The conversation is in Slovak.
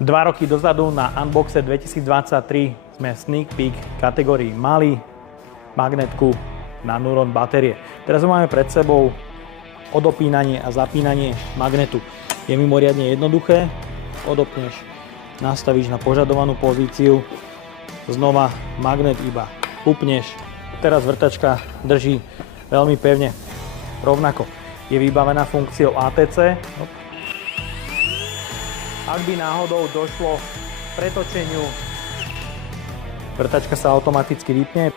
2 roky dozadu na Unboxe 2023 sme sneak peek kategórii mali magnetku na Nuron batérie. Teraz máme pred sebou odopínanie a zapínanie magnetu. Je mimoriadne jednoduché, odopneš, nastavíš na požadovanú pozíciu, znova magnet iba upneš. Teraz vrtačka drží veľmi pevne, rovnako. Je vybavená funkciou ATC. Ak by náhodou došlo k pretočeniu, vrtačka sa automaticky vypne.